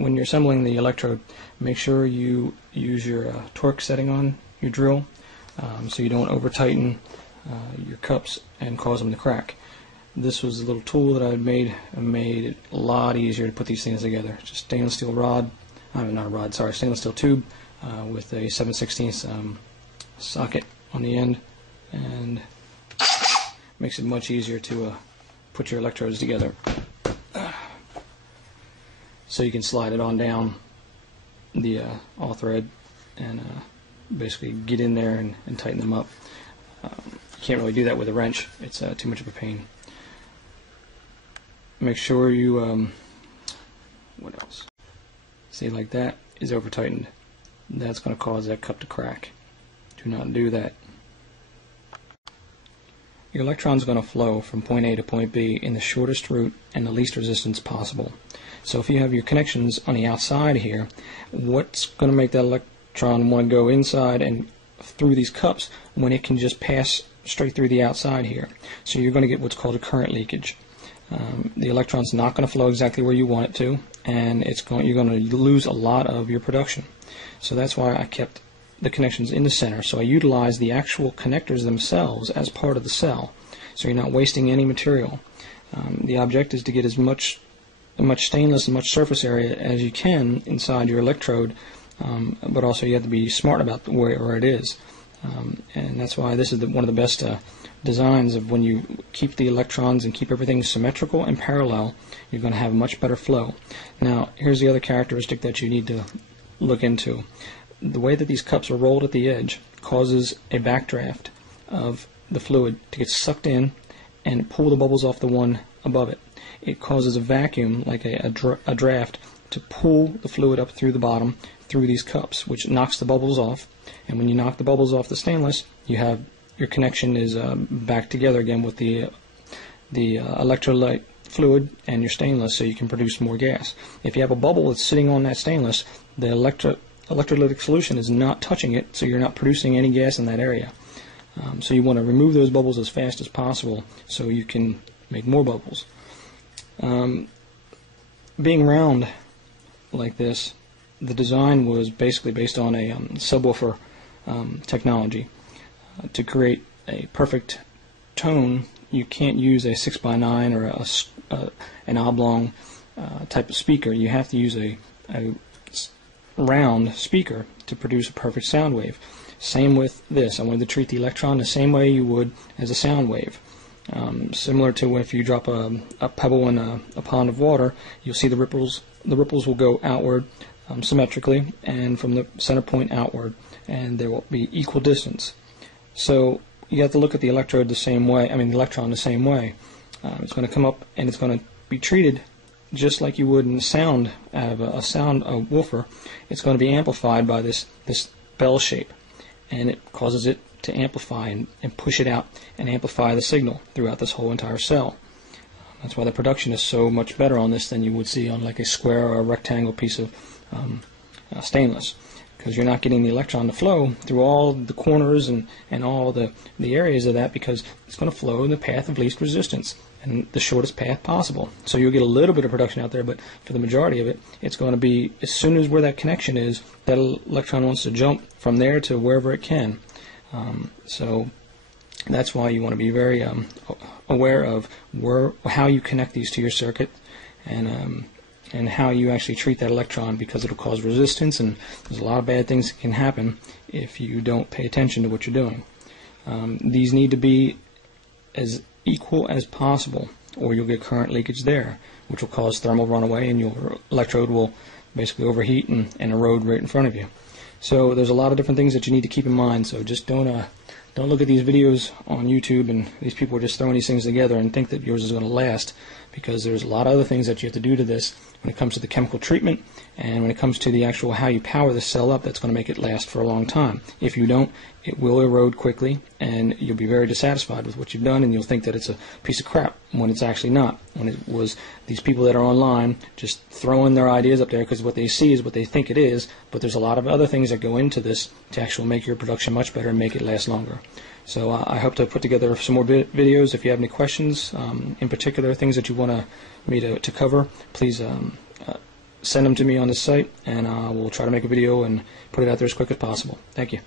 when you're assembling the electrode, make sure you use your torque setting on your drill so you don't over tighten your cups and cause them to crack. This was a little tool that I had made and made it a lot easier to put these things together. Just stainless steel rod, not a rod, sorry, stainless steel tube with a 7/16 socket on the end, and makes it much easier to put your electrodes together. So you can slide it on down the all thread and basically get in there and tighten them up. You can't really do that with a wrench. It's too much of a pain. Make sure you, what else? See, like that is over tightened. That's going to cause that cup to crack. Do not do that. Your electron is going to flow from point A to point B in the shortest route and the least resistance possible. So if you have your connections on the outside here, what's going to make that electron want to go inside and through these cups when it can just pass straight through the outside here? So you're going to get what's called a current leakage. The electron's not going to flow exactly where you want it to, and you're going to lose a lot of your production. So that's why I kept the connections in the center. So I utilize the actual connectors themselves as part of the cell, so you're not wasting any material. The object is to get as much stainless and much surface area as you can inside your electrode, but also you have to be smart about where it is. And that's why this is one of the best designs of when you keep the electrons and keep everything symmetrical and parallel, you're going to have much better flow. Now, here's the other characteristic that you need to look into. The way that these cups are rolled at the edge causes a backdraft of the fluid to get sucked in and pull the bubbles off the one above it. It causes a vacuum, like a draft, to pull the fluid up through the bottom through these cups, which knocks the bubbles off. And when you knock the bubbles off the stainless, you have your connection is back together again with the electrolyte fluid and your stainless, so you can produce more gas. If you have a bubble that's sitting on that stainless, the electrolytic solution is not touching it, so you're not producing any gas in that area. So you want to remove those bubbles as fast as possible so you can make more bubbles. Being round like this, the design was basically based on a subwoofer technology. To create a perfect tone, you can't use a 6x9 or an oblong type of speaker. You have to use a round speaker to produce a perfect sound wave. Same with this. I wanted to treat the electron the same way you would as a sound wave. Similar to if you drop a pebble in a pond of water, you'll see the ripples. The ripples will go outward symmetrically and from the center point outward, and there will be equal distance. So you have to look at the electrode the same way. the electron the same way. It's going to come up and it's going to be treated just like you would in sound. Out of a woofer, it's going to be amplified by this bell shape, and it causes it to amplify and push it out and amplify the signal throughout this whole entire cell. That's why the production is so much better on this than you would see on like a square or a rectangle piece of stainless, because you're not getting the electron to flow through all the corners and all the areas of that, because it's going to flow in the path of least resistance and the shortest path possible. So you'll get a little bit of production out there, but for the majority of it, it's going to be as soon as where that connection is, that electron wants to jump from there to wherever it can. So that's why you want to be very aware of how you connect these to your circuit, and how you actually treat that electron, because it'll cause resistance, and there's a lot of bad things that can happen if you don't pay attention to what you're doing. These need to be as equal as possible, or you'll get current leakage there, which will cause thermal runaway, and your electrode will basically overheat and erode right in front of you. So there's a lot of different things that you need to keep in mind. So just don't look at these videos on YouTube and these people are just throwing these things together and think that yours is going to last, because there's a lot of other things that you have to do to this when it comes to the chemical treatment and when it comes to the actual how you power the cell up. That's going to make it last for a long time. If you don't, it will erode quickly and you'll be very dissatisfied with what you've done, and you'll think that it's a piece of crap when it's actually not, when it was these people that are online just throwing their ideas up there because what they see is what they think it is, but there's a lot of other things that go into this to actually make your production much better and make it last longer. So I hope to put together some more videos. If you have any questions, in particular things that you want me to cover, please send them to me on the site, and we'll try to make a video and put it out there as quick as possible. Thank you.